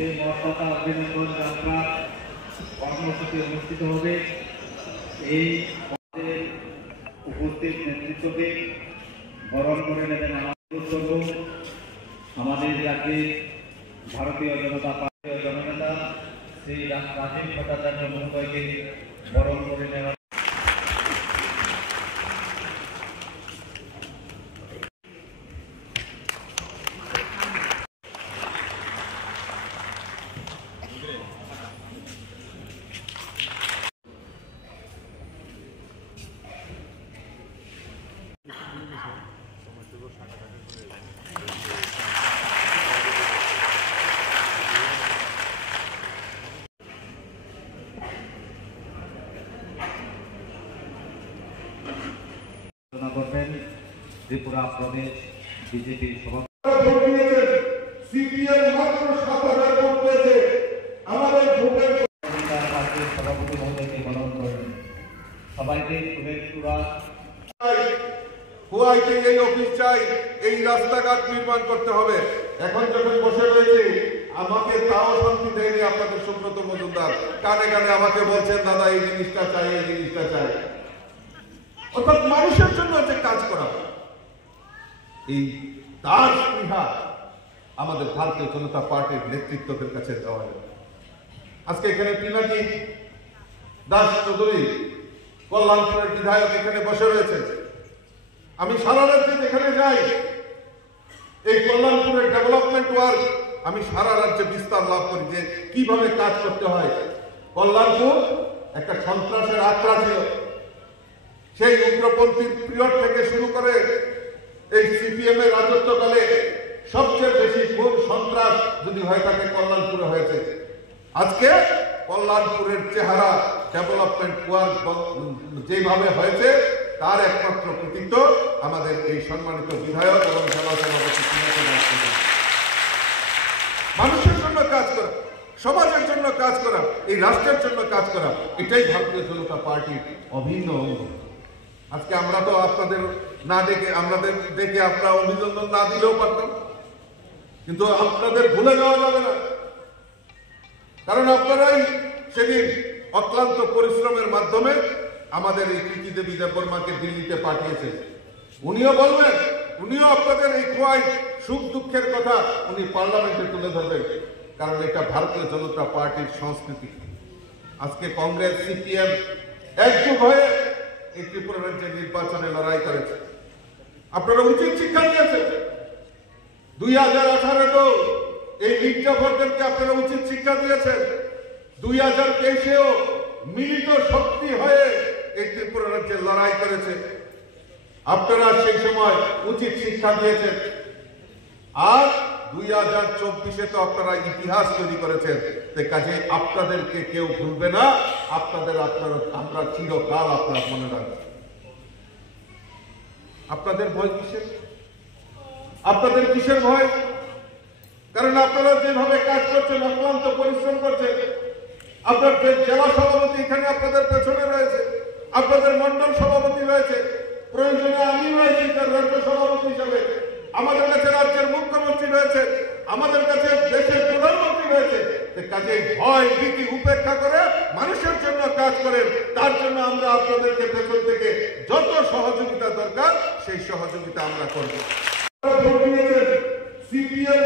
যে মর্যাদা অভিনন্দন যাত্রা কর্মসূচি অনুষ্ঠিত হবে। এই উপস্থিত নেতৃত্বকে বরণ করে নেবেন আমাদের জাতির ভারতীয় জনতা পার্টির জননেতা শ্রী রাজীব ভট্টাচার্য মহোদয়কে বরণ করে নেওয়া। করবেন ত্রিপুরা প্রদেশ বিজেপি সভাপতি মহোদয়কে বরণ করেন। সবাইকে শুভেচ্ছা। হুয়াইকে এই অফিস চাই, এই রাস্তাঘাট নির্মাণ করতে হবে। এখন যখন বসে রয়েছে আমাকে তাও শান্তি দেয়নি আপনাদের সুব্রত মজুমদার কানে কানে আমাকে বলছেন দাদা এই জিনিসটা চাই, এই জিনিসটা চাই। অর্থাৎ মানুষের জন্য যে কাজ করা, এই তার স্পৃহা আমাদের ভারতীয় জনতা পার্টির নেতৃত্বদের কাছে দেওয়া যায়। আজকে এখানে পিনাকি দাস চৌধুরী কল্যাণপুরের বিধায়ক এখানে বসে রয়েছেন। আমি সারা রাজ্যে যেখানে যাই এই কল্যাণপুরের ডেভেলপমেন্ট ওয়ার্ক আমি সারা রাজ্যে বিস্তার লাভ করি যে কিভাবে কাজ করতে হয়। কল্যাণপুর একটা সন্ত্রাসের আখড়া ছিল। সেই উগ্রপন্থীর পিরিয়ড থেকে শুরু করে এই সিপিএম এর রাজত্বকালে সবচেয়ে বেশি খুন সন্ত্রাস যদি হয়ে থাকে কল্যাণপুরে হয়েছে। আজকে কল্যাণপুরের চেহারা ডেভেলপমেন্ট ওয়ার্ক যেভাবে হয়েছে তার একমাত্র কৃতিত্ব আমাদের এই সম্মানিত বিধায়ক এবং জেলা সভাপতি। মানুষের জন্য কাজ করা, সমাজের জন্য কাজ করা, এই রাষ্ট্রের জন্য কাজ করা, এটাই ভারতীয় জনতা পার্টির অভিন্ন অঙ্গ। আজকে আমরা তো আপনাদের না ডেকে আমাদের ডেকে আপনারা অভিনন্দন না দিলেও পারতাম, কিন্তু আপনাদের ভুলে যাওয়া যাবে না। কারণ আপনারাই সেদিন অক্লান্ত পরিশ্রমের মাধ্যমে আমাদের এই কৃতি দেবী দেববর্মাকে দিল্লিতে পাঠিয়েছেন। উনিও বলবেন, উনিও আপনাদের এই খোয়াই সুখ দুঃখের কথা উনি পার্লামেন্টে তুলে ধরবেন, কারণ এটা ভারতীয় জনতা পার্টির সংস্কৃতি। আজকে কংগ্রেস সিপিএম একযুগ হয়ে এই ত্রিপুরা রাজ্যের নির্বাচনে লড়াই করেছে। আপনারা উচিত শিক্ষা দিয়েছেন। 2018 তো এই মির্জাফরদেরকে আপনারা উচিত শিক্ষা দিয়েছেন। 2023-এও মিলিত শক্তি হয়ে এই ত্রিপুরা রাজ্যে লড়াই করেছে। আপনারা সেই সময় উচিত শিক্ষা দিয়েছেন। আর 2024-এ তো আপনারা ইতিহাস তৈরি করেছেন। কাজে আপনাদেরকে কেউ ভুলবে না। আমরা চিরকাল আপনারা মনে রাখবেন। আপনাদের ভয় কিসের? আপনাদের কিসের ভয়? কারণ আপনারা যেভাবে কাজ করছেন, অক্লান্ত পরিশ্রম করছেন। আপনার জেলা সভাপতি এখানে আপনাদের পেছনে রয়েছে, আপনাদের মন্ডল সভাপতি রয়েছে, প্রয়োজনে আমি রয়েছি রাজ্য সভাপতি হিসাবে। আমাদের কাছে রাজ্যের মুখ্যমন্ত্রী রয়েছে, আমাদের কাছে দেশের প্রধানমন্ত্রী রয়েছে। কাজে ভয় ভীতি উপেক্ষা করে মানুষের জন্য কাজ করেন। তার জন্য আমরা আপনাদেরকে পেছন থেকে যত সহযোগিতা দরকার সেই সহযোগিতা আমরা করব। সিপিএম